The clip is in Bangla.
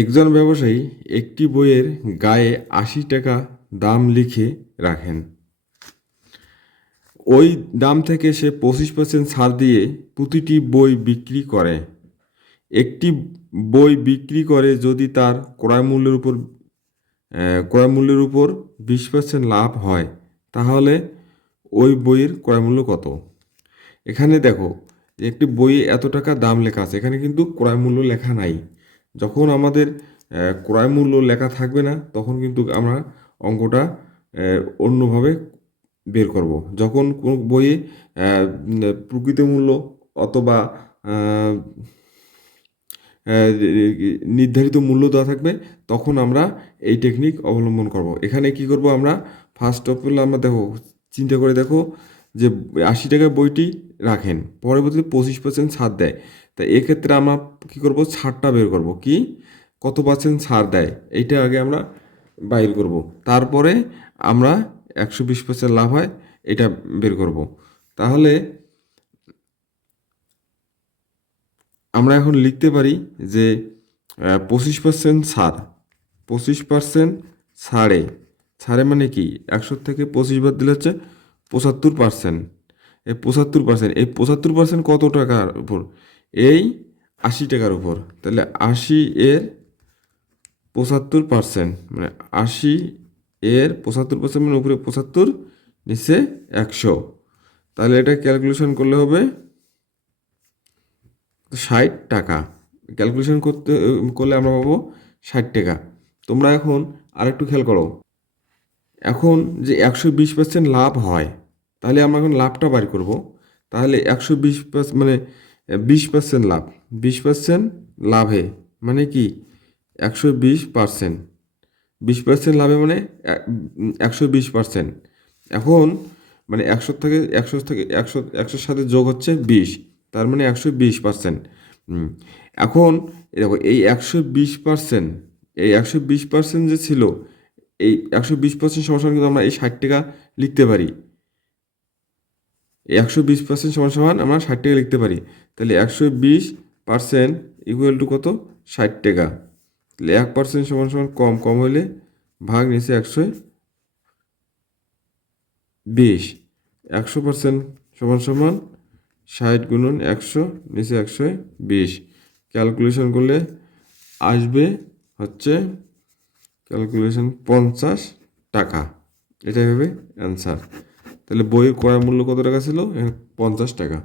একজন ব্যবসায়ী একটি বইয়ের গায়ে আশি টাকা দাম লিখে রাখেন। ওই দাম থেকে সে পঁচিশ পার্সেন্ট ছাড় দিয়ে প্রতিটি বই বিক্রি করে। একটি বই বিক্রি করে যদি তার ক্রয় মূল্যের উপর ক্রয় মূল্যের উপর বিশ পার্সেন্ট লাভ হয়, তাহলে ওই বইয়ের ক্রয় মূল্য কত? এখানে দেখো, একটি বইয়ে এত টাকা দাম লেখা আছে, এখানে কিন্তু ক্রয় মূল্য লেখা নাই। যখন আমাদের ক্রয় মূল্য লেখা থাকবে না, তখন কিন্তু আমরা অঙ্কটা অন্যভাবে বের করব। যখন কোনো বইয়ে প্রকৃত মূল্য অথবা নির্ধারিত মূল্য দেওয়া থাকবে, তখন আমরা এই টেকনিক অবলম্বন করব। এখানে কি করব আমরা? ফার্স্ট অফ অল আমরা দেখো, চিন্তা করে দেখো যে আশি টাকার বইটি রাখেন, পরবর্তীতে পঁচিশ পার্সেন্ট ছাড় দেয়। তা এক্ষেত্রে আমরা কী করব? ছাড়টা বের করব। কি? কত পার্সেন্ট ছাড় দেয়? এইটা আগে আমরা বাইর করব। তারপরে আমরা একশো বিশ পার্সেন্ট লাভ হয়, এটা বের করব। তাহলে আমরা এখন লিখতে পারি যে পঁচিশ পার্সেন্ট ছাড়। পঁচিশ পার্সেন্ট ছাড়ে। ছাড়ে মানে কি? একশো থেকে পঁচিশ বাদ দিলে হচ্ছে পঁচাত্তর পার্সেন্ট এই পঁচাত্তর পার্সেন্ট এই পঁচাত্তর পার্সেন্ট কত টাকার উপর? এই আশি টাকার উপর। তাহলে আশি এর পঁচাত্তর পার্সেন্ট মানে আশি এর পঁচাত্তর পার্সেন্ট মানে উপরে পঁচাত্তর, নিচে একশো। তাহলে এটা ক্যালকুলেশন করলে হবে ষাট টাকা। ক্যালকুলেশন করতে, করলে আমরা পাবো ষাট টাকা। তোমরা এখন আরেকটু খেয়াল করো। এখন যে একশো বিশ পার্সেন্ট লাভ হয় তাহলে আমরা এখন লাভটা বার করব। তাহলে একশো বিশ মানে বিশ পার্সেন্ট লাভ। বিশ পার্সেন্ট লাভে মানে কি? একশো বিশ পার্সেন্ট। বিশ পার্সেন্ট লাভে মানে একশো বিশ পার্সেন্ট। এখন মানে একশো থেকে একশো থেকে, একশো, একশোর সাথে যোগ হচ্ছে বিশ। তার মানে একশো বিশ পার্সেন্ট। এখন দেখো, এই একশো বিশ পার্সেন্ট, এই একশো বিশ পার্সেন্ট যে ছিল, এই একশো বিশ পার্সেন্ট সমান কিন্তু আমরা এই ষাট টাকা লিখতে পারি। একশো বিশ পার্সেন্ট সমান সমান আমরা ষাট টাকা লিখতে পারি। তাহলে একশো বিশ পার্সেন্ট ইকুয়াল টু কত? ষাট টাকা। তাহলে এক পার্সেন্ট সমান সমান কম কম হলে ভাগ নিচে একশো বিশ। একশো পার্সেন্ট সমান সমান ষাট গুণন একশো নিচে একশো বিশ। ক্যালকুলেশন করলে আসবে হচ্ছে ক্যালকুলেশন পঞ্চাশ টাকা। এটাই হবে অ্যান্সার তাহলে বইয়ের ক্রয় মূল্য কত টাকা ছিল? পঞ্চাশ টাকা।